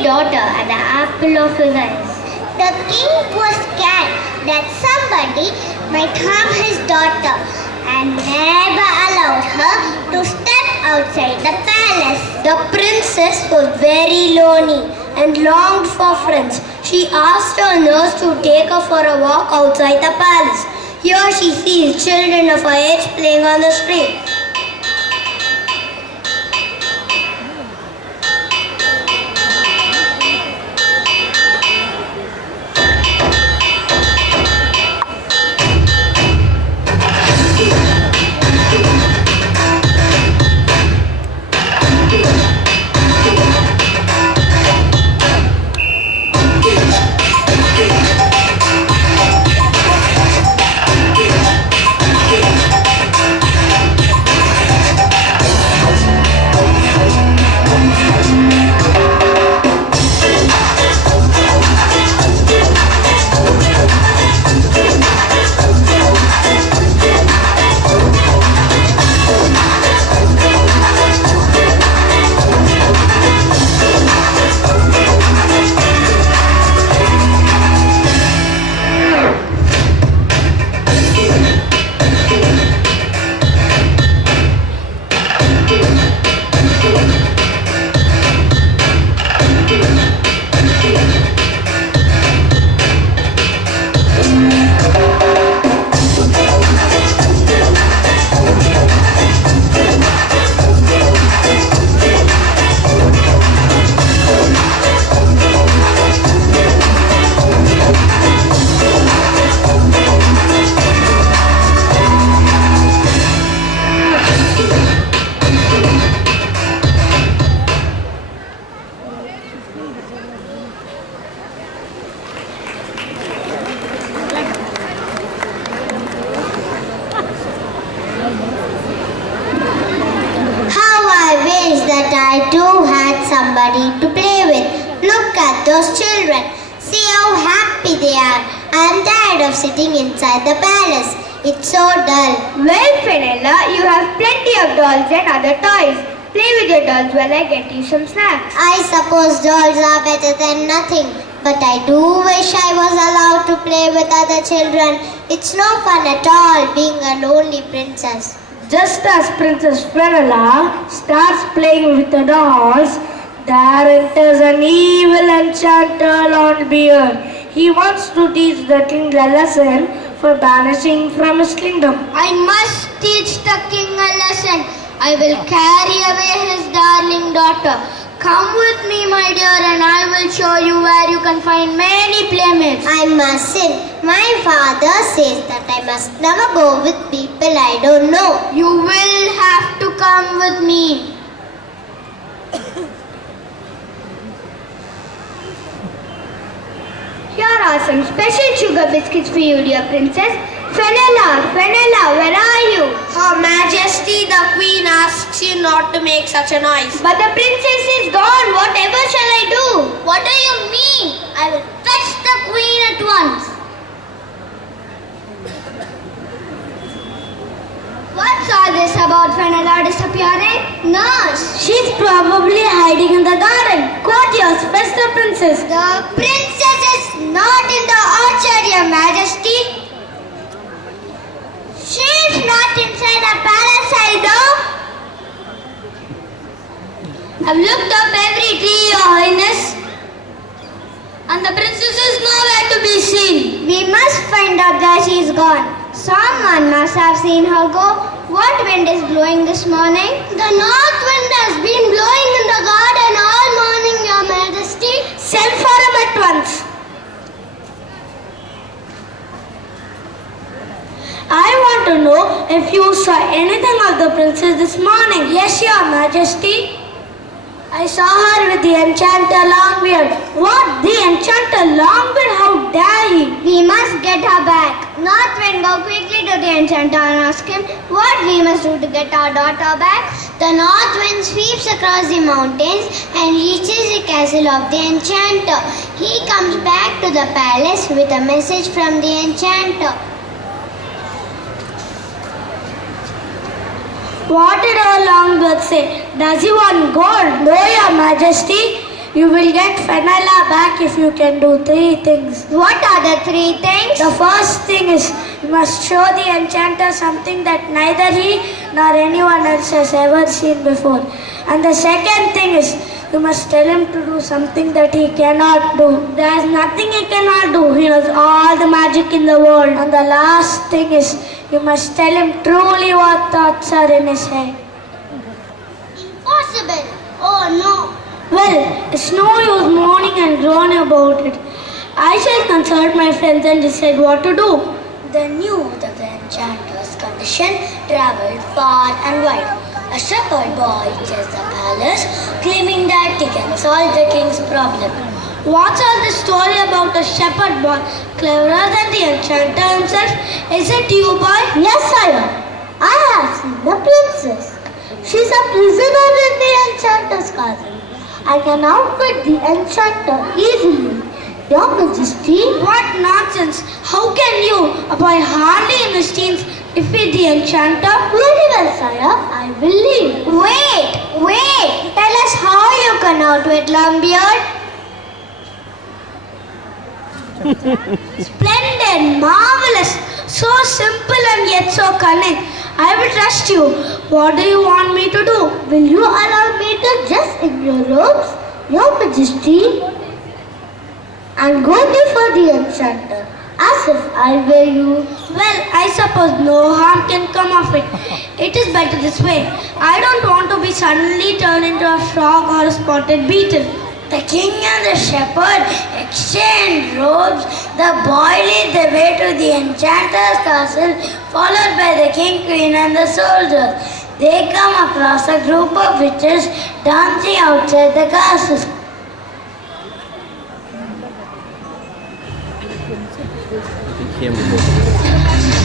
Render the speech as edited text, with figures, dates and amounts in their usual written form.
daughter and the apple of his eyes. The king was scared that somebody might harm his daughter and never allowed her to step outside the palace. The princess was very lonely and longed for friends. She asked her nurse to take her for a walk outside the palace. Here she sees children of her age playing on the street. I too had somebody to play with. Look at those children. See how happy they are. I am tired of sitting inside the palace. It's so dull. Well, Fenella, you have plenty of dolls and other toys. Play with your dolls while I get you some snacks. I suppose dolls are better than nothing. But I do wish I was allowed to play with other children. It's no fun at all being a lonely princess. Just as Princess Fenella starts playing with the dolls, there enters an evil enchanter on beard. He wants to teach the king a lesson for banishing from his kingdom. I must teach the king a lesson. I will carry away his darling daughter. Come with me, my dear, and I will show you where you can find many playmates. I mustn't. My father says that I must never go with people I don't know. You will have to come with me. Here are some special sugar biscuits for you, dear princess. Fenella, where are you? Her Majesty the Queen asks you not to make such a noise. But the princess is gone. Whatever shall I do? What do you mean? I will fetch the queen at once. What's all this about Fenella disappearing? Nurse, She's probably hiding in the garden. Courtiers, fetch the princess. the princess is not in the orchard, Your Majesty. She's not inside the palace either. I've looked up every tree, Your Highness, and the princess is nowhere to be seen. We must find out where she is gone. Someone must have seen her go. What wind is blowing this morning? The north wind has been blowing in the garden all morning, Your Majesty. Send for him at once. I want to know if you saw anything of the princess this morning. Yes, Your Majesty. I saw her with the enchanter Longbeard. What? The enchanter Longbeard? How dare he? We must get her back. Northwind, go quickly to the enchanter and ask him what we must do to get our daughter back. The north wind sweeps across the mountains and reaches the castle of the enchanter. He comes back to the palace with a message from the enchanter. What did our Longbeard say? Does he want gold? No, Your Majesty. You will get Fenella back if you can do 3 things. What are the 3 things? The first thing is you must show the enchanter something that neither he nor anyone else has ever seen before. And the second thing is you must tell him to do something that he cannot do. There is nothing he cannot do. He has all the magic in the world. And the last thing is you must tell him truly what thoughts are in his head. Impossible. Oh no. Well, it's no use moaning and groaning about it. I shall consult my friends and decide what to do. The news of the enchanter's condition travelled far and wide. A shepherd boy reaches the palace, claiming that he can solve the king's problem. What's all the story about a shepherd boy cleverer than the enchanter himself? Is it you, boy? Yes, sire. I have seen the princess. She's a prisoner in the enchanter's castle. I can outwit the enchanter easily. Your Majesty. What nonsense! How can you, a boy hardly in his teens, defeat the enchanter? Very well, sire. I will leave. Wait. Tell us how you can outwit Longbeard. Splendid, marvelous, so simple and yet so cunning. I will trust you. What do you want me to do? Will you allow me to dress in your robes, Your Majesty, and go before the enchanter as if I were you? Well, I suppose no harm can come of it. It is better this way. I don't want to be suddenly turned into a frog or a spotted beetle. The king and the shepherd exchange robes. The boy leads the way to the enchanter's castle, followed by the king, queen, and the soldiers. They come across a group of witches dancing outside the castle. He came before.